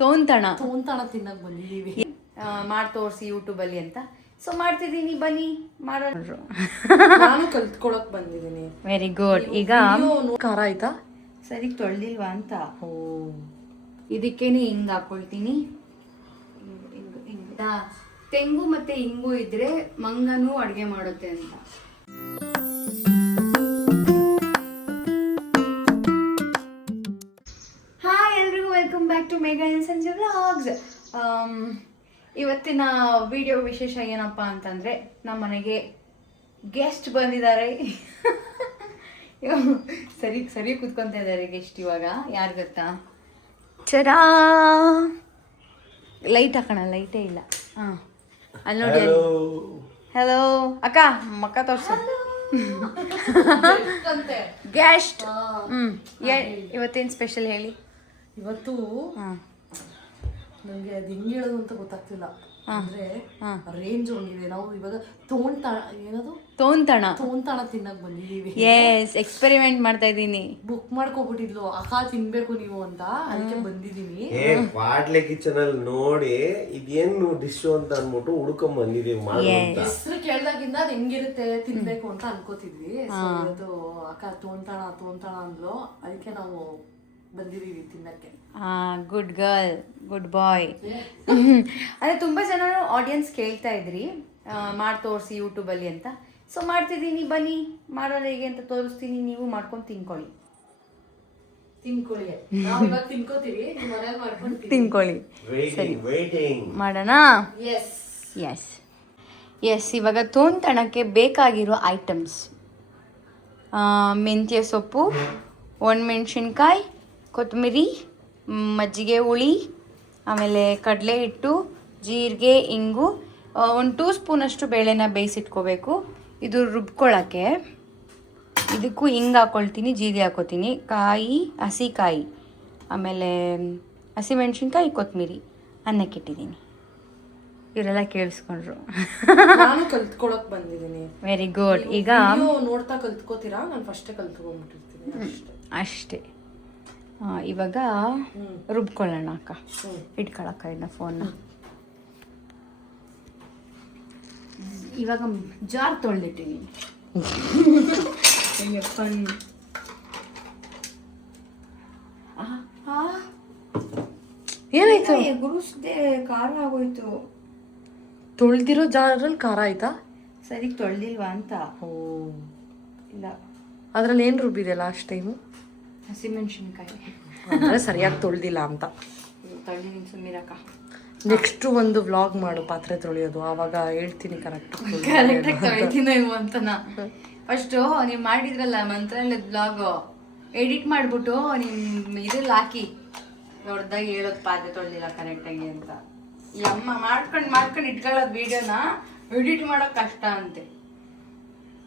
ತೋಂತಣ ತಿನ್ನಕ್ ಬಂದಿದ್ದೀವಿ. ಮಾಡಿ ತೋರಿಸಿ ಯೂಟ್ಯೂಬಲ್ಲಿ ಅಂತ. ಸೊ ಮಾಡ್ತಿದ್ದೀನಿ, ಬನ್ನಿ ಮಾಡೋಣ. ನಾನು ಕಲ್ತ್ಕೊಳಕ್ ಬಂದಿದ್ದೀನಿ. Very good. ಈಗ ಖಾರ ಆಯ್ತಾ? ಸರಿ ತೊಳ್ದಿಲ್ವಾ ಅಂತ. ಇದಕ್ಕೇನೆ ಹಿಂಗ್ ಹಾಕೊಳ್ತೀನಿ. ತೆಂಗು ಮತ್ತೆ ಹಿಂಗು ಇದ್ರೆ ಮಂಗನೂ ಅಡುಗೆ ಮಾಡುತ್ತೆ ಅಂತ. ಹಾಯ್ ಎಲ್ರಿಗೂ, welcome back to Megha and Sanje vlogs. ಇವತ್ತಿನ ವಿಡಿಯೋ ವಿಶೇಷ ಏನಪ್ಪಾ ಅಂತಂದ್ರೆ, ನಮ್ಮ ಮನೆಗೆ ಗೆಸ್ಟ್ ಬಂದಿದ್ದಾರೆ. ಸರಿ ಸರಿ ಕೂತ್ಕೊಂತ ಇದ್ದಾರೆ ಗೆಸ್ಟ್. ಇವಾಗ ಯಾರು ಗೊತ್ತಾ? ಚರಾ ಲೈಟ್ ಹಾಕೋಣ, ಲೈಟೇ ಇಲ್ಲ. ಹಾಂ ಅಲ್ಲಿ ನೋಡಿ. ಹಲೋ ಅಕ್ಕ, ಮಕ್ಕ ತೋರ್ಸು. ಗೆಸ್ಟ್. ಇವತ್ತೇನು ಸ್ಪೆಷಲ್ ಹೇಳಿ. ಇವತ್ತು ನನಗೆ ಅದು ಹೆಂಗೆ ಹೇಳೋದು ಅಂತ ಗೊತ್ತಾಗ್ತಿಲ್ಲ. ಅಂದ್ರೆ ರೇಂಜ್ ಹೋಗಿದೆ. ನಾವು ಇವಾಗ ತೋಂತಣ ತಿನ್ನಕ್ ಬಂದಿದೀವಿ. ಎಸ್, ಎಕ್ಸ್ಪೆರಿಮೆಂಟ್ ಮಾಡ್ತಾ ಇದ್ದೀನಿ. ಬುಕ್ ಮಾಡ್ಕೊಬಿಟ್ಟಿದ್ಲು, ಅಕ್ಕ ತಿನ್ಬೇಕು ನೀವು ಅಂತ, ಅದಕ್ಕೆ ಬಂದಿದೀನಿ. ಪಾಟ್ಲೆ ಕಿಚನ್ ಅಲ್ಲಿ ನೋಡಿ ಇದೇನು ಡಿಶ್ ಅಂತ ಅನ್ಬಿಟ್ಟು ಹುಡ್ಕೊಂಡ್ ಬಂದಿದೀವಿ. ಹೆಸರು ಕೇಳ್ದಾಗಿಂದ ಅದ್ ಹೆಂಗಿರುತ್ತೆ ತಿನ್ಬೇಕು ಅಂತ ಅನ್ಕೋತಿದ್ವಿ. ಇವತ್ತು ಅಕ್ಕ ತೋಂತಣ ಅಂದ್ಲು, ಅದಕ್ಕೆ ನಾವು ಬಂದಿದೀವಿ ತಿನ್ನಕ್ಕೆ. ಗುಡ್ ಗರ್ಲ್, ಗುಡ್ ಬಾಯ್. ಅದೇ ತುಂಬ ಜನ ಆಡಿಯನ್ಸ್ ಕೇಳ್ತಾ ಇದ್ರಿ ಮಾಡಿ ತೋರಿಸಿ ಯೂಟ್ಯೂಬಲ್ಲಿ ಅಂತ. ಸೊ ಮಾಡ್ತಿದ್ದೀನಿ, ಬನ್ನಿ ಮಾಡೋದು ಹೇಗೆ ಅಂತ ತೋರಿಸ್ತೀನಿ. ನೀವು ಮಾಡ್ಕೊಂಡು ತಿನ್ಕೊಳ್ಳಿ. ಸರಿ, ಮಾಡೋಣ. ಎಸ್ ಇವಾಗ ತೋಂತಣಕ್ಕೆ ಬೇಕಾಗಿರೋ ಐಟಮ್ಸ್: ಮೆಂತ್ಯ ಸೊಪ್ಪು, ಒಣಮೆಣ್ಸಿನ್ಕಾಯಿ, ಕೊತ್ತಂಬರಿ, ಮಜ್ಜಿಗೆ ಹುಳಿ, ಆಮೇಲೆ ಕಡಲೆ ಹಿಟ್ಟು, ಜೀರಿಗೆ, ಇಂಗು, 1 2 ಸ್ಪೂನಷ್ಟು ಬೇಳೆನ ಬೇಯಿಸಿಟ್ಕೋಬೇಕು. ಇದು ರುಬ್ಕೊಳ್ಳೋಕ್ಕೆ. ಇದಕ್ಕೂ ಹಿಂಗೆ ಹಾಕ್ಕೊಳ್ತೀನಿ, ಜೀರಿಗೆ ಹಾಕ್ಕೊತೀನಿ, ಕಾಯಿ, ಹಸಿಕಾಯಿ, ಆಮೇಲೆ ಹಸಿಮೆಣ್ಸಿನ್ಕಾಯಿ, ಕೊತ್ತಂಬರಿ, ಅನ್ನಕ್ಕಿಟ್ಟಿದ್ದೀನಿ. ಇವರೆಲ್ಲ ಕೇಳಿಸ್ಕೊಂಡ್ರು. ನಾನು ಕಲ್ತ್ಕೊಳಕ್ ಬಂದಿದ್ದೀನಿ. Very good. ಈಗ ನೋಡ್ತಾ ಕಲ್ತ್ಕೋತೀರಾ? ನಾನು ಫಸ್ಟೇ ಕಲ್ತ್ಕೊಂಡ್ಬಿಟ್ಟಿರ್ತೀನಿ ಅಷ್ಟೇ. ಇವಾಗ ರುಬ್ಕೊಳ್ಳೋಣ ಅಕ್ಕ. ಇಟ್ಕೊಳಕ್ಕ ಇನ್ನ ಫೋನ್ನ. ಇವಾಗ ಜಾರ್ ತೊಳೆದಿಟ್ಟಿದ್ದೀನಿ. ಏನಾಯ್ತು? ಗುರುಸ್ದೆ, ಖಾರ ಆಗೋಯ್ತು. ತೊಳ್ದಿರೋ ಜಾರಲ್ಲಿ ಖಾರ ಆಯ್ತಾ? ಸರಿ ತೊಳ್ದಿಲ್ವಾ ಅಂತ. ಇಲ್ಲ, ಅದ್ರಲ್ಲಿ ಏನು ರುಬ್ಬಿದೆ ಲಾಸ್ಟ್ ಟೈಮು? ಹಸಿಮೆಣ್ಸಿನ್ಕಾಯಿ. ಅಂದರೆ ಸರಿಯಾಗಿ ತೊಳ್ದಿಲ್ಲ ಅಂತ. ತೊಳ್ದಿದ್ದೀನಿ, ಸುಮ್ಮನಿರಕ್ಕ. ನೆಕ್ಸ್ಟ್ ಒಂದು ವ್ಲಾಗ್ ಮಾಡು ಪಾತ್ರೆ ತೊಳೆಯೋದು, ಆವಾಗ ಹೇಳ್ತೀನಿ ಕರೆಕ್ಟಾಗಿ ತೊಳಿತೀನೋ ಇವು ಅಂತನಾ. ಫಸ್ಟು ನೀವು ಮಾಡಿದ್ರಲ್ಲ ಮಂತ್ರಾಲಯದ ವ್ಲಾಗು ಎಡಿಟ್ ಮಾಡಿಬಿಟ್ಟು ನಿಮ್ಮ ಇದ್ರಲ್ಲಿ ಹಾಕಿ ದೊಡ್ಡದಾಗಿ ಹೇಳೋದು ಪಾತ್ರೆ ತೊಳೆದಿಲ್ಲ ಕರೆಕ್ಟಾಗಿ ಅಂತ. ಈ ಅಮ್ಮ ಮಾಡ್ಕೊಂಡು ಇಟ್ಕೊಳ್ಳೋದು ವೀಡಿಯೋನ ಎಡಿಟ್ ಮಾಡೋದು ಕಷ್ಟ ಅಂತೆ.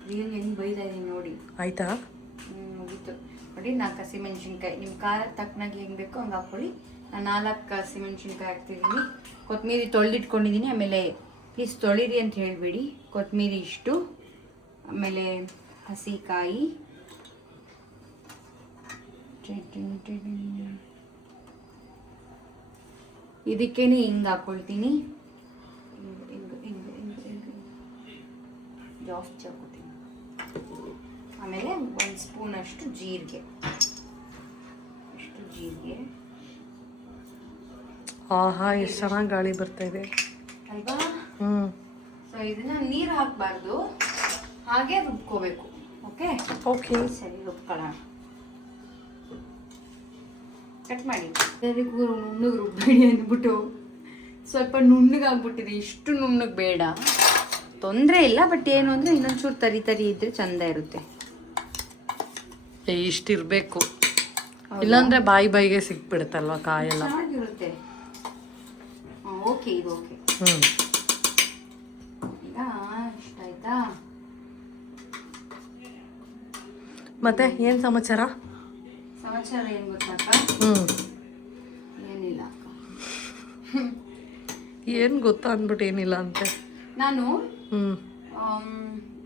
ರೀಲ್ ಹೆಂಗೆ ಬೈತಾ ಇದೀನಿ ನೋಡಿ. ಆಯ್ತಾ? ಮುಗೀತು ನೋಡಿ. 4 ಹಸಿಮೆಣ್ಸಿನ್ಕಾಯಿ, ನಿಮ್ಮ ಖಾರ ತಕ್ಕನಾಗಿ ಹೆಂಗೆ ಬೇಕೋ ಹಂಗೆ ಹಾಕ್ಕೊಳ್ಳಿ. ನಾನು 4 ಹಸಿಮೆಣ್ಸಿನ್ಕಾಯಿ ಹಾಕ್ತಿದ್ದೀನಿ. ಕೊತ್ತಂಬರಿ ತೊಳೆದಿಟ್ಕೊಂಡಿದ್ದೀನಿ. ಆಮೇಲೆ ಪ್ಲೀಸ್ ತೊಳಿರಿ ಅಂತ ಹೇಳಬೇಡಿ. ಕೊತ್ತಂಬರಿ ಇಷ್ಟು, ಆಮೇಲೆ ಹಸಿಕಾಯಿ, ಇದಕ್ಕೇನೆ ಹಿಂಗೆ ಹಾಕ್ಕೊಳ್ತೀನಿ. ಜಾಸ್ತಿ ಹಾಕ್ಕೊತೀನಿ. ಆಮೇಲೆ 1 ಸ್ಪೂನಷ್ಟು ಜೀರಿಗೆ. ಆಹಾ, ಎಷ್ಟು ಚೆನ್ನಾಗಿ ಗಾಳಿ ಬರ್ತಾ ಇದೆ ಅಲ್ವಾ? ಸೊ ಇದನ್ನ ನೀರು ಹಾಕಬಾರ್ದು, ಹಾಗೆ ರುಬ್ಕೋಬೇಕು. ಓಕೆ, ಸರಿ ರುಬ್ಕೊಳ್ಳೋಣ. ಕಟ್ ಮಾಡಿ. ಎಲ್ಲರಿಗೂ ನುಣ್ಣಗೆ ರುಬ್ಬೇಡಿ ಅಂದ್ಬಿಟ್ಟು ಸ್ವಲ್ಪ ನುಣ್ಣಗಾಗ್ಬಿಟ್ಟಿದೆ. ಇಷ್ಟು ನುಣ್ಣಗೆ ಬೇಡ, ತೊಂದರೆ ಇಲ್ಲ. ಬಟ್ ಏನು ಅಂದರೆ ಇನ್ನೊಂಚೂರು ತರಿ ಇದ್ರೆ ಚಂದ ಇರುತ್ತೆ. ಇಷ್ಟಿರಬೇಕು, ಇಲ್ಲಾಂದ್ರೆ ಬಾಯಿಗೆ ಸಿಕ್ಬಿಡುತ್ತಲ್ವ ಕಾಯೆಲ್ಲ. ಚೆನ್ನಾಗಿರುತ್ತೆ. ಓಕೆ, ಇದು ಓಕೆ. ಈಗ ಇಷ್ಟ ಆಯ್ತಾ? ಮತ್ತೆ ಏನು ಸಮಾಚಾರ? ಸಮಾಚಾರ ಏನು ಗೊತ್ತಾಕ? ಏನಿಲ್ಲ ಅಕ್ಕ. ಏನು ಗೊತ್ತಾ ಅಂದ್ಬಿಟ್ಟು ಏನಿಲ್ಲ ಅಂತೆ. ನಾನು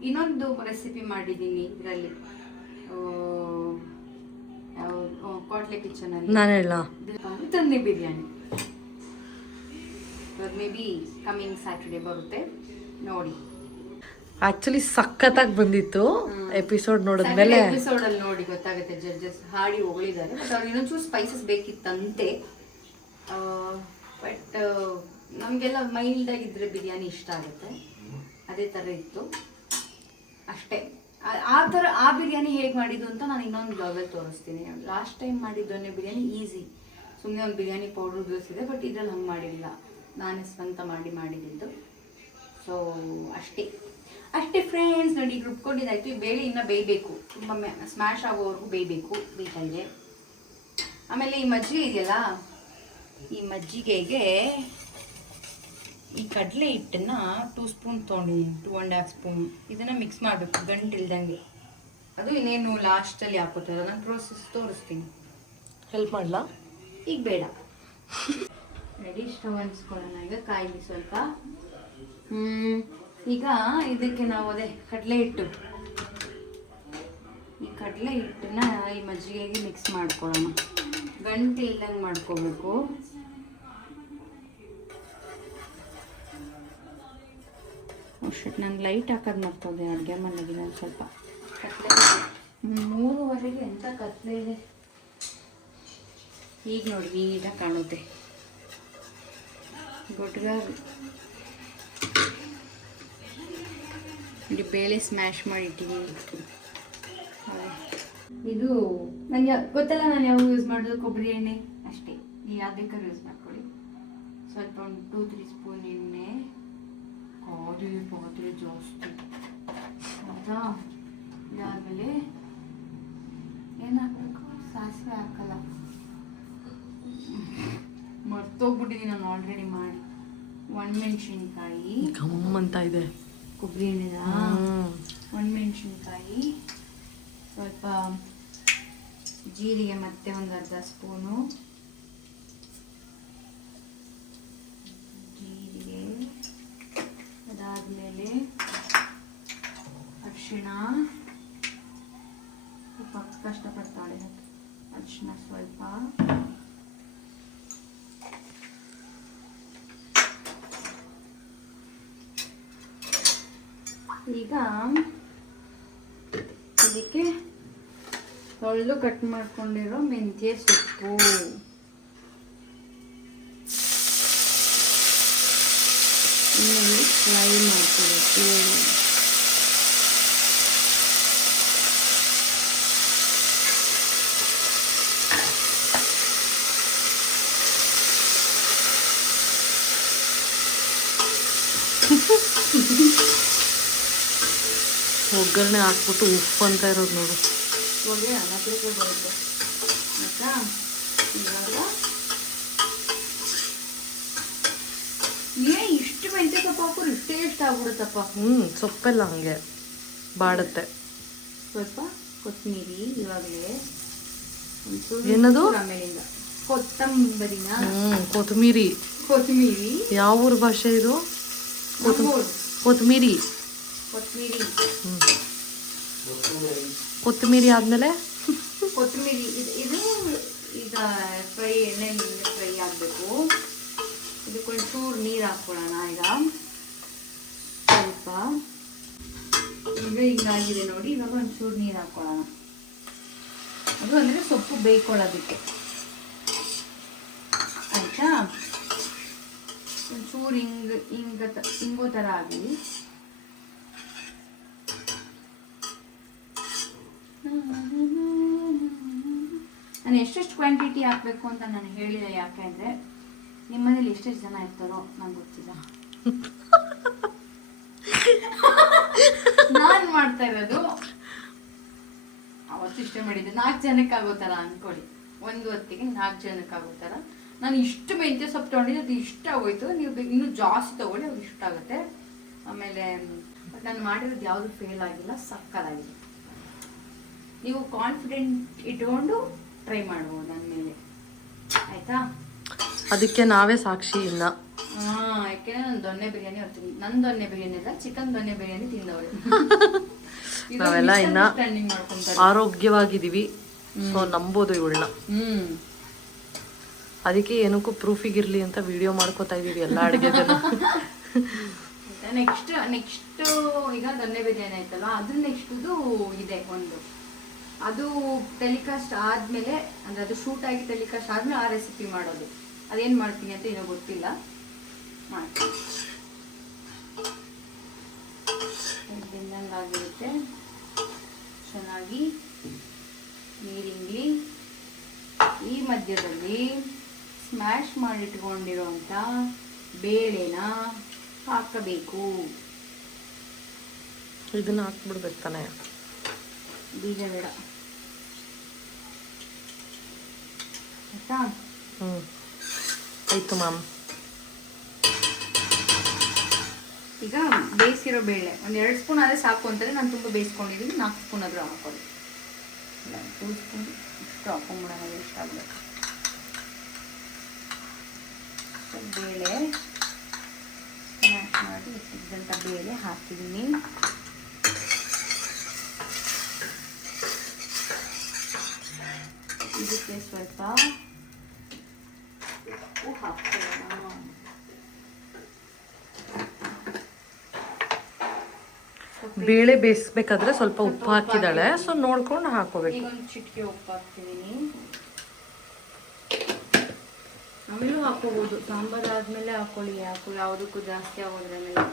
ಇನ್ನೊಂದು ರೆಸಿಪಿ ಮಾಡಿದ್ದೀನಿ ಇದರಲ್ಲಿ, ಕೋಟ್ಲೆ ಕಿಚನಲ್ಲಿ. ನಾನು ಹೇಳ ತಂದಿ ಬಿರಿಯಾನಿ. ಇವಾಗ ಮೇ ಬಿ ಕಮಿಂಗ್ ಸ್ಯಾಟರ್ಡೆ ಬರುತ್ತೆ ನೋಡಿ. ಆಕ್ಚುಲಿ ಸಖತ್ತಾಗಿ ಬಂದಿತ್ತು ಎಪಿಸೋಡ್ ನೋಡಿದ್ಮೇಲೆ. ಎಪಿಸೋಡ್ ಅಲ್ಲಿ ನೋಡಿ ಗೊತ್ತಾಗುತ್ತೆ. ಜಡ್ಜಸ್ ಹಾಡಿ ಹೊಗಳಿದ್ದಾರೆ, ಬಟ್ ಅವ್ರಿಗೆ ಇನ್ನೊಂಚೂರು ಸ್ಪೈಸಸ್ ಬೇಕಿತ್ತಂತೆ. ಬಟ್ ನಮಗೆಲ್ಲ ಮೈಲ್ಡ್ ಆಗಿದ್ರೆ ಬಿರಿಯಾನಿ ಇಷ್ಟ ಆಗುತ್ತೆ, ಅದೇ ಥರ ಇತ್ತು ಅಷ್ಟೇ. ಆ ಬಿರಿಯಾನಿ ಹೇಗೆ ಮಾಡಿದ್ದು ಅಂತ ನಾನು ಇನ್ನೊಂದು ಬ್ಲಾಗಲ್ಲಿ ತೋರಿಸ್ತೀನಿ. ಲಾಸ್ಟ್ ಟೈಮ್ ಮಾಡಿದ್ದು ದೊನ್ನೆ ಬಿರಿಯಾನಿ ಈಸಿ, ಸುಮ್ಮನೆ ಒಂದು ಬಿರಿಯಾನಿ ಪೌಡ್ರ್ ಬಳಸಿದೆ. ಬಟ್ ಇದ್ರಲ್ಲಿ ಹಂಗೆ ಮಾಡಿಲ್ಲ, ನಾನೇ ಸ್ವಂತ ಮಾಡಿದ್ದು. ಸೊ ಅಷ್ಟೇ ಫ್ರೆಂಡ್ಸ್. ನೋಡಿ ಈಗ ರುಬ್ಕೊಂಡಿದ್ದಾಯ್ತು. ಈ ಬೇಳೆ ಇನ್ನೂ ಬೇಯಬೇಕು, ತುಂಬ ಸ್ಮ್ಯಾಶ್ ಆಗೋವರೆಗೂ ಬೇಯ್ತಾಯಿದೆ. ಆಮೇಲೆ ಈ ಮಜ್ಜಿಗೆ ಇದೆಯಲ್ಲ, ಈ ಮಜ್ಜಿಗೆಗೆ ಈ ಕಡಲೆ ಹಿಟ್ಟನ್ನು 2 ಸ್ಪೂನ್ ತೊಗೊಂಡಿದ್ದೀನಿ, 2.5 ಸ್ಪೂನ್. ಇದನ್ನು ಮಿಕ್ಸ್ ಮಾಡಬೇಕು ಗಂಟಿಲ್ದಂಗೆ. ಅದು ಇನ್ನೇನು ಲಾಸ್ಟಲ್ಲಿ ಹಾಕೋತಾರೆ, ನಾನು ಪ್ರೋಸೆಸ್ ತೋರಿಸ್ತೀನಿ. ಹೆಲ್ಪ್ ಮಾಡಲಾ? ಈಗ ಬೇಡ. ರೆಡಿ, ಸ್ಟವ್ ಅನ್ಸ್ಕೊಳ್ಳೋಣ ಈಗ. ಕಾಯಿಲಿ ಸ್ವಲ್ಪ. ಈಗ ಇದಕ್ಕೆ ನಾವು ಅದೇ ಕಡಲೆ ಹಿಟ್ಟು, ಈ ಕಡಲೆ ಹಿಟ್ಟನ್ನ ಈ ಮಜ್ಜಿಗೆಗೆ ಮಿಕ್ಸ್ ಮಾಡ್ಕೊಳ್ಳೋಣ. ಗಂಟು ಇಲ್ದಂಗೆ ಮಾಡ್ಕೋಬೇಕು. ಅಷ್ಟು ನಂಗೆ ಲೈಟ್ ಹಾಕೋದು ಮರ್ತೋದೆ ಅಡುಗೆ ಮನೆಗೆ. ನಾನು ಸ್ವಲ್ಪ ಕತ್ಲೆ 3:15 ಎಂಥ ಕತ್ಲೆ ಇದೆ. ಈಗ ನೋಡಿ ನೀಟಾಗಿ ಕಾಣುತ್ತೆ. ಗೊಡ್ಗ ಇಲ್ಲಿ ಬೇಳೆ ಸ್ಮ್ಯಾಶ್ ಮಾಡಿಟ್ಟಿದ್ದೀನಿ. ಇದು ನನಗೆ ಗೊತ್ತಲ್ಲ ನಾನು ಯಾವ ಯೂಸ್ ಮಾಡೋದು, ಕೊಬ್ಬರಿ ಎಣ್ಣೆ ಅಷ್ಟೇ. ನೀವು ಯಾವ್ದು ಬೇಕಾದ್ರೂ ಯೂಸ್ ಮಾಡ್ಕೊಳ್ಳಿ. ಸ್ವಲ್ಪ ಒಂದು 2-3 ಸ್ಪೂನ್ ಎಣ್ಣೆ. ಪಾತ್ರೆ ಜಾಸ್ತಿ ಆಯಿತಾ. ಇದಾದಮೇಲೆ ಏನು ಹಾಕಬೇಕು? ಸಾಸಿವೆ ಹಾಕಲ್ಲ, ಮರ್ತೋಗ್ಬಿಟ್ಟಿದ್ದೀನಿ ನಾನು ಆಲ್ರೆಡಿ ಮಾಡಿ. ಒಣಮೆಣ್ಸಿನ್ಕಾಯಿ ಗಮ್ಮಂತ ಇದೆ. ಕೊಬ್ಬರಿ ಎಣ್ಣೆದ ಒಣಮೆಣ್ಸಿನ್ಕಾಯಿ, ಸ್ವಲ್ಪ ಜೀರಿಗೆ, ಮತ್ತೆ ಒಂದು 1/2 ಸ್ಪೂನು ಜೀರಿಗೆ. ಅದಾದಮೇಲೆ ಅರಿಶಿಣ, ಸ್ವಲ್ಪ ಕಷ್ಟಪಡ್ತಾಳೆ. ಅರಿಶಿಣ ಸ್ವಲ್ಪ, ಈಗ ಇದಕ್ಕೆ ತೊಳೆದು ಕಟ್ ಮಾಡ್ಕೊಂಡಿರೋ ಮೆಂತ್ಯ ಸೊಪ್ಪು, ಫ್ರೈ ಮಾಡ್ಕೋಬೇಕು. ಒಗ್ಗರಣೆ ಹಾಕ್ಬಿಟ್ಟು ಉಪ್ಪು ಅಂತ ಇರೋದು ನೋಡು. ಒಳ್ಳೆ ಅನ್ನಕ್ಕೆ ಬರುತ್ತೆ. ಆಯ್ತಾ? ಇವಾಗ ಇಷ್ಟು ಮೆಂತ್ಯ ಸೊಪ್ಪು ಹಾಕೋರು ಇಷ್ಟೇ ಇಷ್ಟ ಆಗ್ಬಿಡುತ್ತಪ್ಪ. ಸೊಪ್ಪೆಲ್ಲ ಹಂಗೆ ಬಾಡುತ್ತೆ. ಸ್ವಲ್ಪ ಕೊತ್ತಂಬರಿ ಇವಾಗಲೇ, ಏನದು? ಆಮೇಲಿಂದ ಕೊತ್ತಂಬರಿನ. ಕೊತ್ತಂಬರಿ. ಕೊತ್ತಂಬರಿ ಯಾವ ಊರು ಭಾಷೆ ಇದು? ಕೊತ್ತಂಬರಿ. ಕೊತ್ತಂಬರಿ ಆದ್ಮೇಲೆ ಕೊತ್ತಂಬರಿ ಇದು ಈಗ ಫ್ರೈ, ಎಣ್ಣೆಲಿ ಫ್ರೈ ಆಗಬೇಕು. ಇದಕ್ಕೊಂಚೂರು ನೀರು ಹಾಕ್ಕೊಳ್ಳೋಣ. ಈಗ ಸ್ವಲ್ಪ ಈಗ ಹಿಂಗಾಗಿದೆ ನೋಡಿ. ಇವಾಗ ಒಂಚೂರು ನೀರು ಹಾಕ್ಕೊಳ್ಳೋಣ. ಅದು ಅಂದರೆ ಸೊಪ್ಪು ಬೇಯ್ಕೊಳ್ಳೋದಕ್ಕೆ. ಆಯಿತಾ? ಒಂಚೂರು ಹಿಂಗೋ ಥರ ಆಗಲಿ. ನಾನು ಎಷ್ಟೆಷ್ಟು ಕ್ವಾಂಟಿಟಿ ಹಾಕಬೇಕು ಅಂತ ನಾನು ಹೇಳಿಲ್ಲ. ಯಾಕೆಂದರೆ ನಿಮ್ಮ ಮನೇಲಿ ಎಷ್ಟೆಷ್ಟು ಜನ ಇರ್ತಾರೋ ನಂಗೆ ಗೊತ್ತಿಲ್ಲ. ನಾನು ಮಾಡ್ತಾ ಇರೋದು ಅವತ್ತು ಇಷ್ಟೇ ಮಾಡಿದ್ದೆ. 4 ಜನಕ್ಕೆ ಆಗೋ ಥರ ಅಂದ್ಕೊಳ್ಳಿ. ಒಂದು ಹೊತ್ತಿಗೆ 4 ಜನಕ್ಕೆ ಆಗೋ ಥರ ನಾನು ಇಷ್ಟು ಮೆಂತ್ಯ ಸೊಪ್ಪು ತೊಗೊಂಡಿದ್ದೆ. ಅದು ಇಷ್ಟ ಆಗೋಯ್ತು. ನೀವು ಇನ್ನೂ ಜಾಸ್ತಿ ತೊಗೊಳ್ಳಿ, ಅದು ಇಷ್ಟ ಆಗುತ್ತೆ. ಆಮೇಲೆ ನಾನು ಮಾಡಿರೋದು ಯಾವುದು ಫೇಲ್ ಆಗಿಲ್ಲ, ಸಕ್ಕತ್ತಾಗಿದೆ. ನೀವು ಕಾನ್ಫಿಡೆಂಟ್ ಇಟ್ಕೊಂಡು ಟ್ರೈ ಮಾಡ್ಬೋದು ನನ್ನ ಮೇಲೆ. ಆಯಿತಾ? ಅದಕ್ಕೆ ನಾವೇ ಸಾಕ್ಷಿ ಇಲ್ಲ. ಯಾಕೆಂದ್ರೆ ನಾನು ದೊನ್ನೆ ಬಿರಿಯಾನಿ ಹೊರ್ತೀನಿ. ನನ್ನ ದೊನ್ನೆ ಬಿರಿಯಾನಿ ಅಲ್ಲ, ಚಿಕನ್ ದೊನ್ನೆ ಬಿರಿಯಾನಿ ತಿಂದವಳೆ. ನಾವೆಲ್ಲ ಇನ್ನ ಆರೋಗ್ಯವಾಗಿದ್ದೀವಿ, ಸೊ ನಂಬೋದು ಇವಳನ್ನ. ಅದಕ್ಕೆ ಏನಕ್ಕೂ ಪ್ರೂಫಿಗಿರ್ಲಿ ಅಂತ ವಿಡಿಯೋ ಮಾಡ್ಕೋತಾ ಇದೀವಿ ಎಲ್ಲ ಅಡುಗೆದನ್ನ. ನೆಕ್ಸ್ಟ್ ಈಗ ದೊನ್ನೆ ಬಿರಿಯಾನಿ ಆಯ್ತಲ್ವಾ, ಅದ್ರ ನೆಕ್ಸ್ಟ್ದು ಇದೆ ಒಂದು, ಅದು ಟೆಲಿಕಾಸ್ಟ್ ಆದ್ಮೇಲೆ ಅಂದ್ರೆ ಅದು ಶೂಟ್ ಆಗಿ ಟೆಲಿಕಾಸ್ಟ್ ಆದ್ಮೇಲೆ ಆ ರೆಸಿಪಿ ಮಾಡೋದು. ಅದೇನ್ ಮಾಡ್ತೀನಿ ಅಂತ ಏನೋ ಗೊತ್ತಿಲ್ಲ, ಮಾಡ್ತೀನಿ. ಆಗಿರುತ್ತೆ ಚೆನ್ನಾಗಿ ನೀರಿಂಗ್ಲಿ. ಈ ಮಧ್ಯದಲ್ಲಿ ಸ್ಮ್ಯಾಶ್ ಮಾಡಿಟ್ಕೊಂಡಿರೋಂಥ ಬೇಳೆನ ಹಾಕಬೇಕು. ಇದನ್ನ ಹಾಕ್ಬಿಡ್ಬೇಕು ತಾನೆ, ಬೀಜ ಬೇಡ ಆಯ್ತಾ? ಆಯ್ತು ಮ್ಯಾಮ್. ಈಗ ಬೇಯಿಸಿರೋ ಬೇಳೆ ಒಂದು 2 ಸ್ಪೂನ್ ಆದರೆ ಸಾಕು ಅಂತಾರೆ. ನಾನು ತುಂಬ ಬೇಯಿಸ್ಕೊಂಡಿದ್ದೀನಿ, 4 ಸ್ಪೂನ್ ಆದರೂ ಹಾಕೊಳ್ಳಿ. 2 ಸ್ಪೂನ್ ಇಷ್ಟು ಹಾಕೊಂಡ್ಬಿಡೋಣ, ವೇಸ್ಟ್ ಆಗಬೇಕು. ಬೇಳೆ ಸ್ಮ್ಯಾಶ್ ಮಾಡಿ ಇಟ್ಟಿದ್ದಂಥ ಬೇಳೆ ಹಾಕಿದ್ದೀನಿ. ಇದಕ್ಕೆ ಸ್ವಲ್ಪ ಉಪ್ಪು ಹಾಕ್ಕೊಳ್ಳೋಣ. ಬೇಳೆ ಬೇಯಿಸ್ಬೇಕಾದ್ರೆ ಸ್ವಲ್ಪ ಉಪ್ಪು ಹಾಕಿದಾಳೆ, ಸೊ ನೋಡ್ಕೊಂಡು ಹಾಕೋಬೇಕು. ಈಗ ಒಂದು ಚಿಟಿಕೆ ಉಪ್ಪು ಹಾಕ್ತಿದ್ದೀನಿ. ಆಮೇಲೂ ಹಾಕೋಬಹುದು, ಸಾಂಬಾರು ಆದ್ಮೇಲೆ ಹಾಕೊಳ್ಳಿ, ಯಾವುದಕ್ಕೂ ಜಾಸ್ತಿ ಆಗೋದ್ರೆ ಆಮೇಲೆ.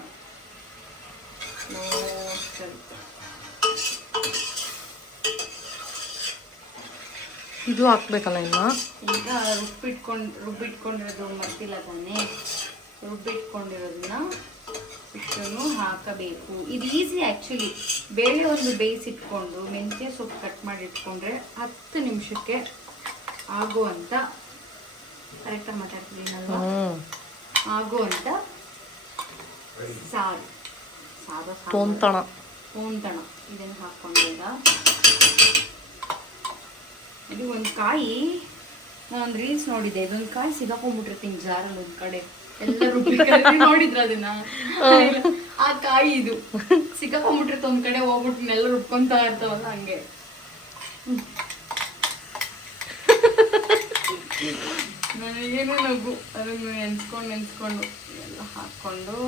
ಇದು ಹಾಕ್ಬೇಕಲ್ಲ ಇನ್ನು. ಈಗ ರುಬ್ಬಿಟ್ಕೊಂಡಿರೋದು ಮರ್ತಿಲ್ಲ ತಾನೆ, ರುಬ್ಬಿಟ್ಕೊಂಡಿರೋದನ್ನ ಇಷ್ಟನ್ನು ಹಾಕಬೇಕು. ಇದು ಈಸಿ ಆ್ಯಕ್ಚುಲಿ. ಬೇಳೆ ಒಂದು ಬೇಯಿಸಿಟ್ಕೊಂಡು ಮೆಂತ್ಯ ಸೊಪ್ಪು ಕಟ್ ಮಾಡಿ ಇಟ್ಕೊಂಡ್ರೆ 10 ನಿಮಿಷಕ್ಕೆ ಆಗುವಂಥ, ಕರೆಕ್ಟಾಗಿ ಮಾತಾಡ್ತಿದ್ದೀನಲ್ವ, ಆಗುವಂಥ ಸಾರು ತೋಂತಣ. ಇದನ್ನು ಹಾಕ್ಕೊಂಡಾಗ ಇದು ಒಂದು ಕಾಯಿ, ನಾನೊಂದು ರೀಲ್ಸ್ ನೋಡಿದ್ದೆ, ಇದೊಂದು ಕಾಯಿ ಸಿಗಾಕೊಂಡ್ಬಿಟ್ಟಿರ್ತೀನಿ ಜಾರಲ್ಲಿ ಒಂದು ಕಡೆ, ಎಲ್ಲ ನೋಡಿದ್ರ ಅದನ್ನ? ಆ ಕಾಯಿ ಇದು ಸಿಕ್ಕಾಕೊಂಡ್ಬಿಟ್ಟಿರ್ತ ಒಂದ್ ಕಡೆ, ಹೋಗ್ಬಿಟ್ಟು ಎಲ್ಲ ರುಬ್ಕೊಂತ ಇರ್ತಾವಲ್ಲ ಹಂಗೆ. ನನಗೇನು ನಗು, ಅದನ್ನು ನೆನ್ಸ್ಕೊಂಡು ಎಲ್ಲ ಹಾಕೊಂಡು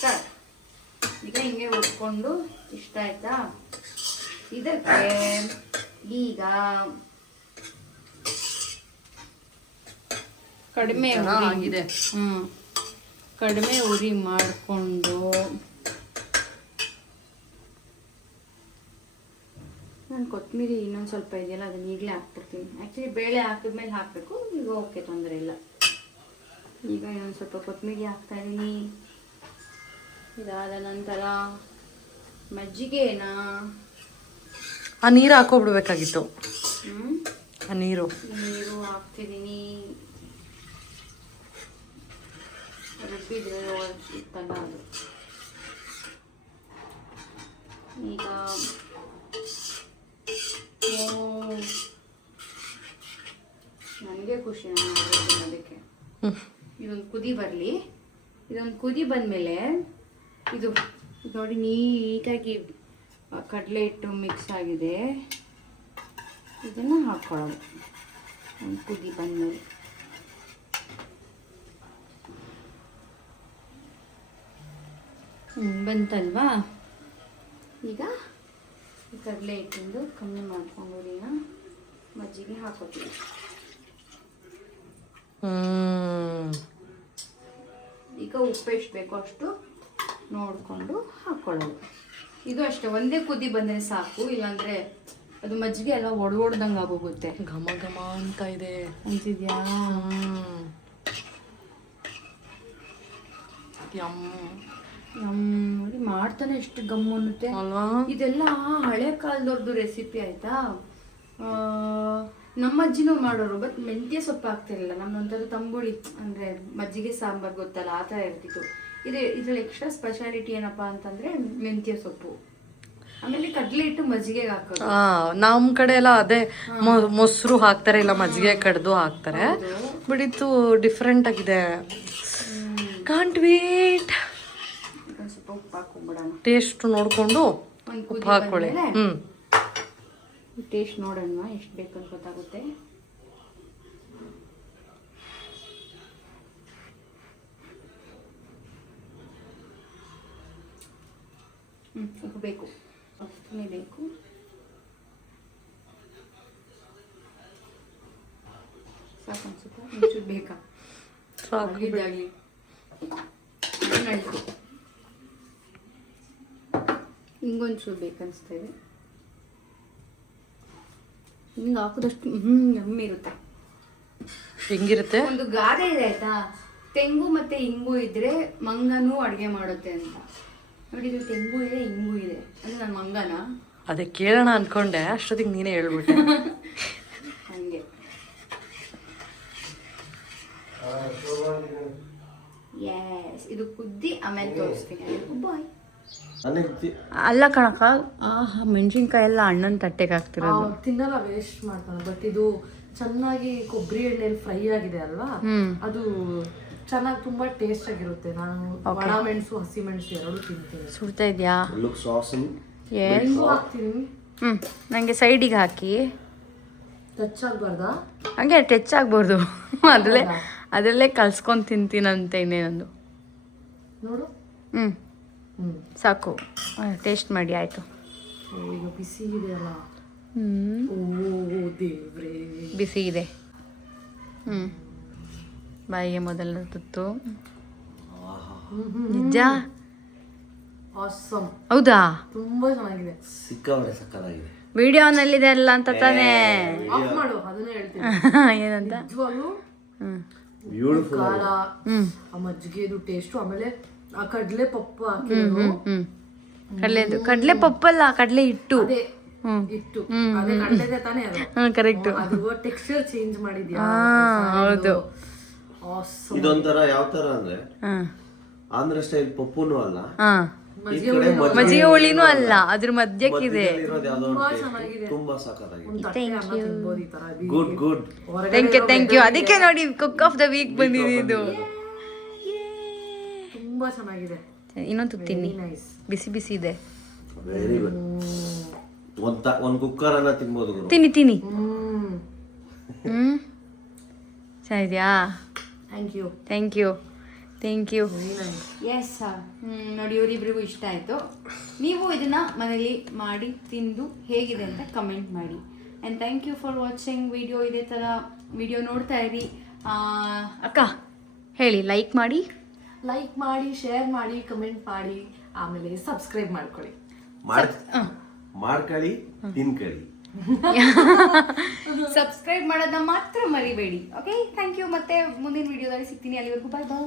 ಸರ್ ಈಗ ಹಿಂಗೆ ಉಟ್ಕೊಂಡು ಇಷ್ಟ ಆಯ್ತಾ? ಇದಕ್ಕೆ ಈಗ ಕಡಿಮೆ ಆಗಿದೆ. ಕಡಿಮೆ ಉರಿ ಮಾಡಿಕೊಂಡು ನಾನು ಕೊತ್ತಂಬರಿ ಇನ್ನೊಂದು ಸ್ವಲ್ಪ ಇದೆಯಲ್ಲ ಅದನ್ನ ಈಗಲೇ ಹಾಕ್ಬಿಡ್ತೀನಿ. ಆ್ಯಕ್ಚುಲಿ ಬೇಳೆ ಹಾಕಿದ್ಮೇಲೆ ಹಾಕಬೇಕು, ಈಗ ಓಕೆ, ತೊಂದರೆ ಇಲ್ಲ. ಈಗ ಇನ್ನೊಂದು ಸ್ವಲ್ಪ ಕೊತ್ತಂಬರಿ ಹಾಕ್ತಾ ಇದ್ದೀನಿ. ಇದಾದ ನಂತರ ಮಜ್ಜಿಗೆನ ಆ ನೀರು ಹಾಕೋಬಿಡ್ಬೇಕಾಗಿತ್ತು. ಆ ನೀರು ಹಾಕ್ತಿದ್ದೀನಿ. ರುಬ್ಬಿದ್ರೆ ಇತ್ತಲ್ಲ ಅದು. ಈಗ ನನಗೆ ಖುಷಿ ಅದಕ್ಕೆ. ಇದೊಂದು ಕುದಿ ಬರಲಿ. ಇದೊಂದು ಕುದಿ ಬಂದಮೇಲೆ ಇದು ನೋಡಿ ನೀಟಾಗಿ ಕಡಲೆ ಹಿಟ್ಟು ಮಿಕ್ಸ್ ಆಗಿದೆ, ಇದನ್ನು ಹಾಕ್ಕೊಳ್ಳೋದು ಒಂದು ಕುದಿ ಬಂದಮೇಲೆ. ಬಂತಲ್ವಾ? ಈಗ ಕಡಲೆ ಹಿಟ್ಟಿಂದು ಕಮ್ಮಿ ಮಾಡ್ಕೊಂಡು ಉರಿನ ಮಜ್ಜಿಗೆ ಹಾಕೋತೀವಿ. ಈಗ ಉಪ್ಪು ಎಷ್ಟು ಬೇಕೋ ಅಷ್ಟು ನೋಡಿಕೊಂಡು ಹಾಕ್ಕೊಳ್ಳೋದು. ಇದು ಅಷ್ಟೇ, ಒಂದೇ ಕುದಿ ಬಂದರೆ ಸಾಕು, ಇಲ್ಲಾಂದರೆ ಅದು ಮಜ್ಜಿಗೆ ಎಲ್ಲ ಒಡ್ದಂಗೆ ಆಗೋಗುತ್ತೆ. ಘಮ ಘಮ ಅಂತ ಇದೆ ಅಂತಿದ್ಯಾ? ನೋಡಿ ಮಾಡ್ತಾನೆ ಎಷ್ಟು ಗಮ್ಮು ಅನ್ನುತ್ತೆ ಅಲ್ವಾ? ಇದೆಲ್ಲ ಹಳೆ ಕಾಲದವ್ರದ್ದು ರೆಸಿಪಿ ಆಯ್ತಾ. ನಮ್ಮ ಅಜ್ಜಿನೂ ಮಾಡೋರು, ಬಟ್ ಮೆಂತ್ಯ ಸೊಪ್ಪು ಹಾಕ್ತಿರಲಿಲ್ಲ. ನಮ್ಮೊಂಥರ ತಂಬುಳಿ ಅಂದರೆ ಮಜ್ಜಿಗೆ ಸಾಂಬಾರು ಗೊತ್ತಲ್ಲ, ಆ ಥರ ಇರ್ತಿತ್ತು. ಇದ್ರಲ್ಲಿ ಎಕ್ಸ್ಟ್ರಾ ಸ್ಪೆಷಾಲಿಟಿ ಏನಪ್ಪಾ ಅಂತಂದ್ರೆ ಮೆಂತ್ಯ ಸೊಪ್ಪು, ಆಮೇಲೆ ಕಡಲೆ ಹಿಟ್ಟು ಮಜ್ಜಿಗೆಗೆ ಹಾಕೋದು. ನಮ್ಮ ಕಡೆ ಎಲ್ಲ ಅದೇ ಮೊಸರು ಹಾಕ್ತಾರೆ, ಇಲ್ಲ ಮಜ್ಜಿಗೆ ಕಡ್ದು ಹಾಕ್ತಾರೆ. ಬಟ್ ಇದು ಡಿಫ್ರೆಂಟ್ ಆಗಿದೆ. Can't wait. ಸ್ವಲ್ಪ ಉಪ್ಪು ಹಾಕೊಂಡ್ಬಿಡೋಣ, ಟೇಸ್ಟ್ ನೋಡ್ಕೊಂಡು ಉಪ್ಪು ಹಾಕೊಳ್ಳಿ. ಟೇಸ್ಟ್ ನೋಡೋಣ ಎಷ್ಟು ಬೇಕಂತ ಗೊತ್ತಾಗುತ್ತೆ. ಉಪ್ಪು ಬೇಕು, ಅಷ್ಟೇ ಬೇಕು. ಸಾಕು ಅನ್ಸುತ್ತಾ? ಒಂಚೂರು ಬೇಕಾ? ಆಗಿದ್ದಾಗಲಿ ನಡಿತು. ಹಿಂಗೊಂಚೂರು ಬೇಕನ್ನಿಸ್ತಾ ಇದೆ. ಹಿಂಗೆ ಹಾಕೋದಷ್ಟು ಯಮ್ಮಿ ಇರುತ್ತೆ. ಹೆಂಗಿರುತ್ತೆ? ಒಂದು ಗಾದೆ ಇದೆ ಆಯ್ತಾ, ತೆಂಗು ಮತ್ತೆ ಇಂಗು ಇದ್ರೆ ಮಂಗನೂ ಅಡುಗೆ ಮಾಡುತ್ತೆ ಅಂತ. ನೋಡಿ ಇದು ತೆಂಗು ಇದೆ, ಇಂಗು ಇದೆ, ಅದು ನನ್ನ ಮಂಗನ. ಅದೇ ಕೇಳೋಣ ಅನ್ಕೊಂಡೆ, ಅಷ್ಟೊತ್ತಿಗೆ ನೀನೇ ಹೇಳ್ಬಿಟ್ಟೆ. ಹಂಗೆ ಎಸ್, ಇದು ಕುದ್ದಿ ಆಮೇಲೆ ತೋರಿಸ್ತೀನಿ. ಬಾಯ್. ಅಲ್ಲ ಕಣಕ, ಮೆಣಸಿನ್ಕಾಯಿ ಎಲ್ಲ ಅಣ್ಣನ ತಟ್ಟೆಗೆ ಹಾಕ್ತಿರೋದು. ತಿನ್ನಲ್ಲ, ವೇಸ್ಟ್ ಮಾಡ್ತಾನೆ. ಬಟ್ ಇದು ಚೆನ್ನಾಗಿ ಕೊಬ್ಬರಿ ಎಣ್ಣೆಲಿ ಫ್ರೈ ಆಗಿದೆ ಅಲ್ವಾ, ಅದು ಚೆನ್ನಾಗಿ ತುಂಬಾ ಟೇಸ್ಟ್ ಆಗಿರುತ್ತೆ. ನಾನು ಒಣ ಮೆಣಸು ಹಸಿ ಮೆಣಸು ಎರಡು ತಿಂತೀನಿ. ಸುಡ್ತಾ ಇದೆಯಾ? ಹಾಕ್ತೀನಿ. ನನಗೆ ಸೈಡಿಗೆ ಹಾಕಿ. ಟಚ್ ಆಗ್ಬಾರ್ದಾ? ಹಂಗೆ ಟಚ್ ಆಗ್ಬಾರ್ದು, ಅದರಲ್ಲೇ ಕಲ್ಸ್ಕೊಂಡು ತಿಂತೀನಂತೆ. ಇನ್ನೇನೊಂದು ನೋಡು. ಸಾಕು, ಟೇಸ್ಟ್ ಮಾಡಿ ಆಯಿತು. ಈಗ ಬಿಸಿ ಇದೆ ಅಲ್ಲ. ಓ ದೇವ್ರೇ, ಬಿಸಿ ಇದೆ. ಬಾಯಿಗೆ ಮೊದಲ ತುತ್ತು. ನಿಜ? ಆಸಮ್. ಹೌದಾ? ತುಂಬಾ ಚೆನ್ನಾಗಿದೆ. ಸಿಕ್ಕಾಪಟ್ಟೆ ಸಕ್ಕತ್ತಾಗಿದೆ. ವಿಡಿಯೋನಲ್ಲಿದೆ ಅಲ್ಲ ಅಂತ ತಾನೇ? ಆಫ್ ಮಾಡು, ಅದನ್ನೇ ಹೇಳ್ತೀನಿ. ಏನಂತ? ನಿಜವಾಗ್ಲೂ ಬ್ಯೂಟಿಫುಲ್. ಖಾರ, ಆ ಮಜ್ಜಿಗೆದು ಟೇಸ್ಟು, ಆಮೇಲೆ ಆ ಕಡಲೆ ಪಪ್ಪು ಹಾಕಿರೋದು. ಕಡಲೆ ಪಪ್ಪಲ್ಲ, ಕಡಲೆ ಹಿಟ್ಟು. ಅದೇ ಹಿಟ್ಟು, ಅದೇ ಕಡಲೆದೆ ತಾನೇ ಅದು. ಕರೆಕ್ಟ್. ಅದು ಟೆಕ್ಸ್ಚರ್ ಚೇಂಜ್ ಮಾಡಿದ್ಯಾ? ಹೌದು. ಇದೊಂಥರ ಯಾವ ತರ ಅಂದ್ರೆ ಆಂಧ್ರ ಸ್ಟೈಲ್ ಪಪ್ಪುನು ಅಲ್ಲ, ಮಜ್ಜಿಗೆ ಹುಳಿನೂ ಅಲ್ಲ, ಅದ್ರ ಮಧ್ಯಕ್ಕಿದೆ. ತುಂಬಾ ಸಖತ್ತಾಗಿದೆ. Good good. Thank you. ಅದಕ್ಕೆ ನೋಡಿ ಕುಕ್ ಆಫ್ ದ ವೀಕ್ ಬಂದಿದ್ದು. ತುಂಬಾ ಚೆನ್ನಾಗಿದೆ. ಇನ್ನೊಂದು ತಿನ್ನಿ, ಬಿಸಿ ಬಿಸಿ ಇದೆ. Very good. ಒಂದ್ ಕುಕ್ಕರ್ ಅನ್ನ ತಿನ್ಬೋದು. ತಿನ್ನಿ ಚೆನ್ನಾಗಿದ್ಯಾ? Thank you. ಎಸ್, ನೋಡಿ ಇವರಿಬ್ರಿಗೂ ಇಷ್ಟ ಆಯಿತು. ನೀವು ಇದನ್ನ ಮನೇಲಿ ಮಾಡಿ ತಿಂದು ಹೇಗಿದೆ ಅಂತ ಕಮೆಂಟ್ ಮಾಡಿ. And thank you for watching video. ಇದೇ ಥರ ವಿಡಿಯೋ ನೋಡ್ತಾ ಇರಿ. ಅಕ್ಕ ಹೇಳಿ, ಲೈಕ್ ಮಾಡಿ, ಶೇರ್ ಮಾಡಿ, ಕಮೆಂಟ್ ಮಾಡಿ, ಆಮೇಲೆ ಸಬ್ಸ್ಕ್ರೈಬ್ ಮಾಡ್ಕೊಳ್ಳಿ. ಮಾಡ್ಕೊಳ್ಳಿ, ತಿನ್ಕೊಳ್ಳಿ. ಸಬ್ಸ್ಕ್ರೈಬ್ ಮಾಡೋದನ್ನ ಮಾತ್ರ ಮರಿಬೇಡಿ. Okay, thank you. ಮತ್ತೆ ಮುಂದಿನ ವಿಡಿಯೋದಲ್ಲಿ ಸಿಗ್ತೀನಿ. ಅಲ್ಲಿವರೆಗೂ ಬಾಯ್ ಮಾಡಿ.